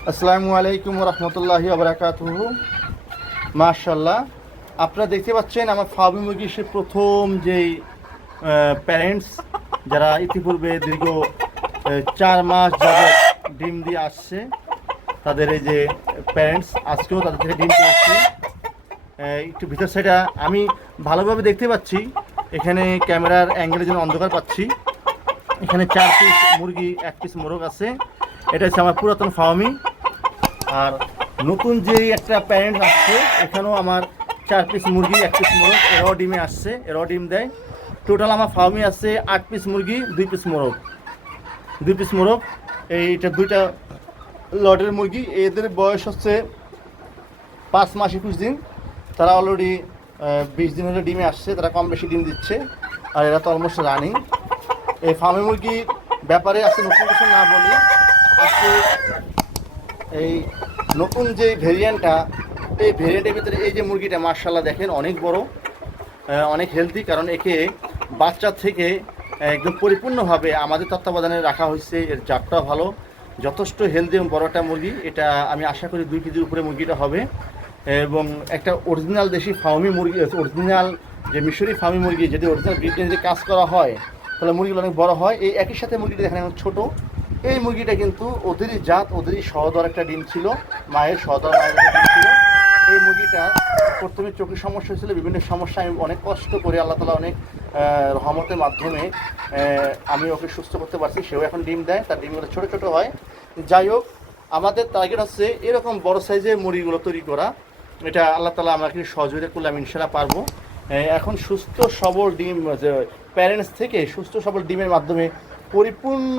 আসসালামু আলাইকুম রহমতুল্লাহি আবরাকাতুহু মাশাল্লাহ আপনারা দেখতে পাচ্ছেন আমার ফার্মি মুরগির সে প্রথম যেই প্যারেন্টস যারা ইতিপূর্বে দীর্ঘ চার মাস যাবত ডিম দিয়ে আসছে তাদের এই যে প্যারেন্টস আজকেও তাদের থেকে ডিম আহ, একটু ভিতর সাইডটা আমি ভালোভাবে দেখতে পাচ্ছি এখানে ক্যামেরার অ্যাঙ্গেলের জন্য অন্ধকার পাচ্ছি। এখানে চার পিস মুরগি এক পিস মোরগ আছে। এটা হচ্ছে আমার পুরাতন ফার্মি আর নতুন যে একটা প্যারেন্ট আসছে, এখানেও আমার চার পিস মুরগি, এক পিস মোরগ, এরাও ডিমে আসছে, এরাও ডিম দেয়। টোটাল আমার ফার্মে আছে আট পিস মুরগি, দুই পিস মোরগ। দুই পিস মোরগ এইটা দুইটা লটের মুরগি। এদের বয়স হচ্ছে পাঁচ মাস একুশ দিন। তারা অলরেডি বিশ দিন হলে ডিমে আসছে, তারা কম বেশি ডিম দিচ্ছে, আর এরা তো অলমোস্ট রানিং এই ফার্মে মুরগির ব্যাপারে আজকে নতুন কিছু না বলি, আজকে এই নতুন যে ভেরিয়েন্টটা এই ভেরিয়েন্টের ভিতরে এই যে মুরগিটা মার্শাল্লাহ দেখেন, অনেক বড় অনেক হেলদি কারণ একে বাচ্চা থেকে একদম পরিপূর্ণভাবে আমাদের তত্ত্বাবধানে রাখা হয়েছে। এর জাতটাও ভালো, যথেষ্ট হেলদি এবং বড় একটা মুরগি। এটা আমি আশা করি দুই কেজির উপরে মুরগিটা হবে। এবং একটা অরিজিনাল দেশি ফার্মি মুরগি অরিজিনাল যে মিশরি ফার্মি মুরগি, যদি অরিজিনাল ব্রিড নিয়ে যদি কাজ করা হয়, তাহলে মুরগিগুলো অনেক বড় হয়। এই একই সাথে মুরগিটা দেখেন এখন ছোটো। এই মুরগিটা কিন্তু ওদেরই জাত ওদেরই সহদর একটা ডিম ছিল, মায়ের সহদর মায়ের ডিম ছিল। এই মুরগিটা প্রথমে চোখের সমস্যা ছিল বিভিন্ন সমস্যা, আমি অনেক কষ্ট করে আল্লাহ তালা অনেক রহমতের মাধ্যমে আমি ওকে সুস্থ করতে পারছি, সেও এখন ডিম দেয়, তার ডিমগুলো ছোটো ছোটো হয়। যাই হোক, আমাদের টার্গেট হচ্ছে এরকম বড় সাইজের মুরগিগুলো তৈরি করা। এটা আল্লাহ তালা আমাকে সহযোগিতা করলে আমি ইনশাল্লাহ পারব। এখন সুস্থ সবল ডিম প্যারেন্টস থেকে সুস্থ সবল ডিমের মাধ্যমে পরিপূর্ণ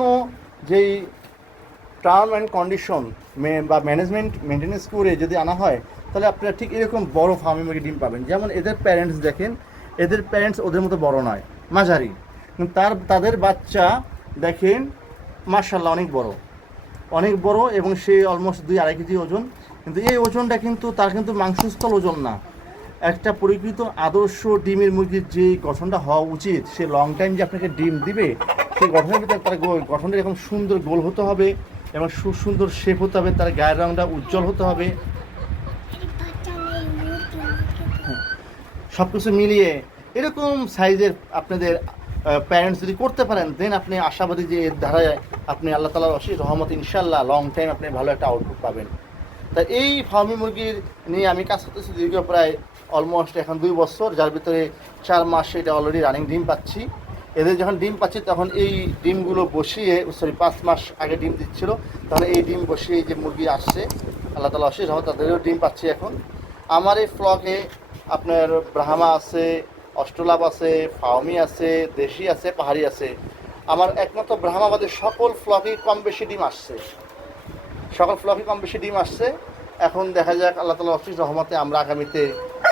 যেই টার্ম অ্যান্ড কন্ডিশন বা ম্যানেজমেন্ট মেনটেন্যান্স করে যদি আনা হয়, তাহলে আপনারা ঠিক এরকম বড় ফার্মে মুরগি ডিম পাবেন। যেমন এদের প্যারেন্টস দেখেন, এদের প্যারেন্টস ওদের মতো বড় নয়, মাঝারি। তার, তাদের বাচ্চা দেখেন মার্শাল্লাহ অনেক বড়। অনেক বড় এবং সে অলমোস্ট দুই আড়াই কেজি ওজন। কিন্তু এই ওজনটা কিন্তু, তার কিন্তু মাংসস্থল ওজন না। একটা পরিকৃত আদর্শ ডিমের মুরগির যে গঠনটা হওয়া উচিত, সে লং টাইম যে আপনাকে ডিম দিবে, সেই গঠনের ভিতরে তার গঠনটা এরকম সুন্দর গোল হতে হবে এবং সুন্দর শেপ হতে হবে, তার গায়ের রঙটা উজ্জ্বল হতে হবে। সব কিছু মিলিয়ে এরকম সাইজের আপনাদের প্যারেন্টস যদি করতে পারেন দেন আপনি আশাবাদী যে এর ধারায় আপনি আল্লাহ তালার অশেষ রহমত ইনশাল্লাহ লং টাইম আপনি ভালো একটা আউটপুট পাবেন। তা এই ফার্মি মুরগির নিয়ে আমি কাজ করতেছি দীর্ঘ প্রায় অলমোস্ট এখন দুই বছর, যার ভিতরে চার মাসে এটা অলরেডি রানিং ডিম পাচ্ছি। এদের যখন ডিম পাচ্ছি, তখন এই ডিমগুলো বসিয়ে সরি পাঁচ মাস আগে ডিম দিচ্ছিল তাহলে এই ডিম বসিয়ে যে মুরগি আসছে, আল্লাহ তালা অশেষ রহমত, তাদেরও ডিম পাচ্ছি এখন। আমার এই ফ্লকে আপনার ব্রাহ্মা আছে, অষ্টলাভ আছে ফাউমি আছে, দেশি আছে, পাহাড়ি আছে। আমার একমাত্র ব্রাহ্মাবাদের সকল ফ্লকেই কম বেশি ডিম আসছে। সকল ফ্লকে কম বেশি ডিম আসছে। এখন দেখা যাক আল্লাহ তালা অফিস রহমতে আমরা আগামীতে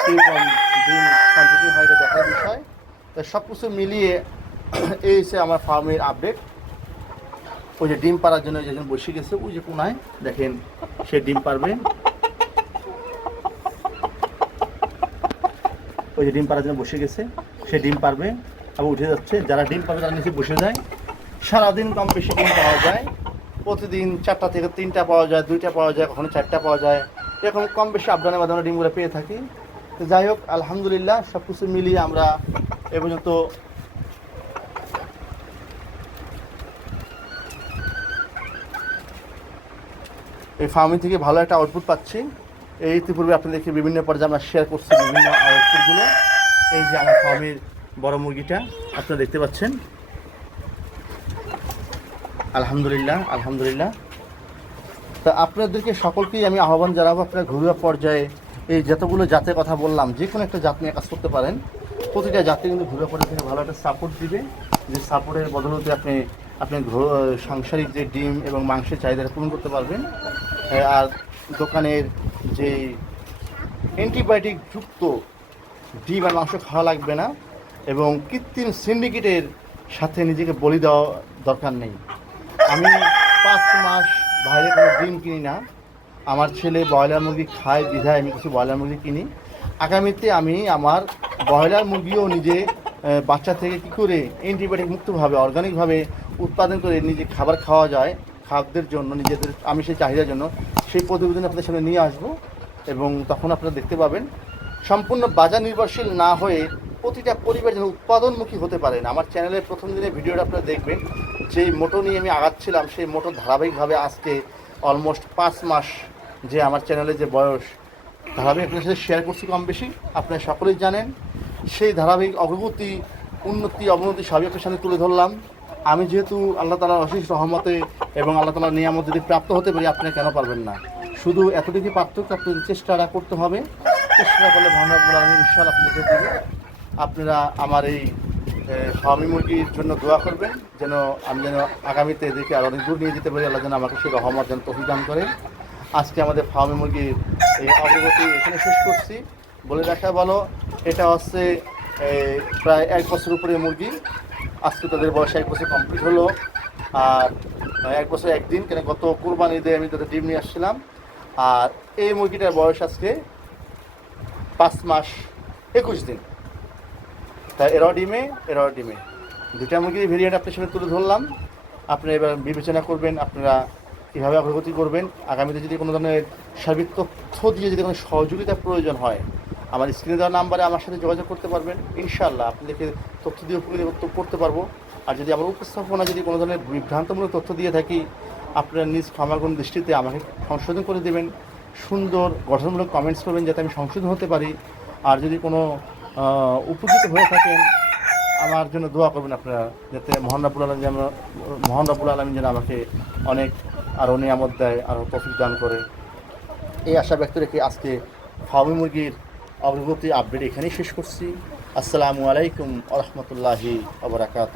কীরকম ডিম কন্টিনিউ হয় দেখার বিষয়। তো সব কিছু মিলিয়ে এই হচ্ছে আমার ফার্মের আপডেট ওই যে ডিম পাড়ার জন্য যেখানে বসে গেছে, ওই যে কোনায় দেখেন সে ডিম পারবে ওই যে ডিম পাড়ার জন্য বসে গেছে, সে ডিম পারবে আবার উঠে যাচ্ছে, যারা ডিম পাবে তারা নিচে বসে যায়। সারাদিন কম বেশি ডিম পাওয়া যায়। প্রতিদিন চারটা থেকে তিনটা পাওয়া যায়, দুইটা পাওয়া যায়, কখনো চারটা পাওয়া যায়। এরকম কম বেশি আপডানের মাধ্যমে ডিমগুলো পেয়ে থাকি। তো যাই হোক, আলহামদুলিল্লাহ সব কিছু মিলিয়ে আমরা এ পর্যন্ত এই ফার্মিং থেকে ভালো একটা আউটপুট পাচ্ছি। এই ইতিপূর্বে আপনি আপনাদেরকে বিভিন্ন পর্যায়ে আমরা শেয়ার করছি বিভিন্ন আউটপুটগুলো এই যে আমার ফার্মের বড় মুরগিটা, আপনারা দেখতে পাচ্ছেন। আলহামদুলিল্লাহ আলহামদুলিল্লাহ। তা আপনাদেরকে সকলকেই আমি আহ্বান জানাব, আপনারা ঘরোয়া পর্যায়ে এই যতগুলো জাতের কথা বললাম যে কোনো একটা জাত নিয়ে কাজ করতে পারেন। প্রতিটা জাতি কিন্তু ঘরোয়া পর্যায়ে থেকে ভালো একটা সাপোর্ট দিবে। যে সাপোর্টের বদলতে আপনি আপনি সাংসারিক যে ডিম এবং মাংসের চাহিদাটা পূরণ করতে পারবেন। আর দোকানের যে অ্যান্টিবায়োটিক যুক্ত ডিম আর মাংস খাওয়া লাগবে না এবং কৃত্রিম সিন্ডিকেটের সাথে নিজেকে বলি দেওয়া দরকার নেই। আমি পাঁচ মাস বাইরে কোনো ডিম কিনি না। আমার ছেলে ব্রয়লার মুরগি খায় বিধায় আমি কিছু ব্রয়লার মুরগি কিনি। আগামীতে আমি আমার ব্রয়লার মুরগিও নিজে বাচ্চা থেকে কী করে অ্যান্টিবায়োটিক মুক্তভাবে অর্গানিকভাবে উৎপাদন করে নিজে খাবার খাওয়া যায়, খাদ্যের জন্য, নিজেদের আমি সেই চাহিদার জন্য, সেই প্রতিবেদন আপনাদের সামনে নিয়ে আসব। এবং তখন আপনারা দেখতে পাবেন, সম্পূর্ণ বাজার নির্ভরশীল না হয়ে প্রতিটা পরিবার যেন উৎপাদনমুখী হতে পারেন আমার চ্যানেলের প্রথম দিনে ভিডিওটা আপনারা দেখবেন। যেই মোটো নিয়ে আমি আগাচ্ছিলাম, সেই মোটো ধারাবাহিকভাবে আজকে অলমোস্ট পাঁচ মাস যে আমার চ্যানেলে যে বয়স, ধারাবাহিক আপনার সাথে শেয়ার করছি কম বেশি, আপনারা সকলেই জানেন, সেই ধারাবাহিক অগ্রগতি, উন্নতি, অবনতি সবই আপনার সামনে তুলে ধরলাম। আমি যেহেতু আল্লাহ তালার অশেষ রহমতে এবং আল্লাহ তালার নিয়ামত যদি প্রাপ্ত হতে পারি আপনি কেন পারবেন না? শুধু এতটুকু পার্থক্য আপনাদের চেষ্টাটা করতে হবে। চেষ্টা করলে মহানবুল আমি ইনশাল আপনারা আমার এই স্বামী মুরগির জন্য দোয়া করবেন, যেন আমি যেন আগামীতে এদেরকে আর অনেক দূর নিয়ে যেতে পারি, আল্লাহ যেন আমাকে সে রহমত যেন তফিদান করে। আজকে আমাদের ফার্মি মুরগির এই অগ্রগতি এখানে শেষ করছি। বলে রাখা বলো এটা হচ্ছে প্রায় এক বছর উপরে মুরগি। আজকে তাদের বয়স এক বছর কমপ্লিট হলো। আর, এক বছর একদিন, কেন গত কোরবানিতে আমি তাদের ডিম নিয়ে আসছিলাম। আর এই মুরগিটার বয়স আজকে পাঁচ মাস একুশ দিন। তাই এরাও ডিমে এরাও ডিমে। দুটা মুরগির ভেরিয়েন্ট আপনার সামনে তুলে ধরলাম। আপনারা এবার বিবেচনা করবেন, আপনারা কীভাবে অগ্রগতি করবেন। আগামীতে যদি কোনো ধরনের সার্বিক তথ্য দিয়ে যদি কোনো সহযোগিতা প্রয়োজন হয়, আমার স্ক্রিনে দেওয়া নাম্বারে আমার সাথে যোগাযোগ করতে পারবেন। ইনশাআল্লাহ আপনাদেরকে তথ্য দিয়ে উপকৃত করতে পারব। আর যদি আমার উপস্থাপনা যদি কোনো ধরনের বিভ্রান্তমূলক তথ্য দিয়ে থাকি, আপনারা নিজ ক্ষমাগুণ দৃষ্টিতে আমাকে সংশোধন করে দেবেন। সুন্দর, গঠনমূলক কমেন্টস করবেন যাতে আমি সংশোধন হতে পারি। আর যদি কোনো উপকৃত হয়ে থাকেন, আমার জন্য দোয়া করবেন আপনারা যাতে মোহন আলম যেন, মোহন আলম যেন আমাকে অনেক আরও নিয়ামত দেয় আরও প্রফিট দান করে। এই আশা ব্যক্ত রেখে আজকে ফাউমি মুরগির অগ্রগতি আপডেট এখানেই শেষ করছি। আসসালামু আলাইকুম আ আবরাকাত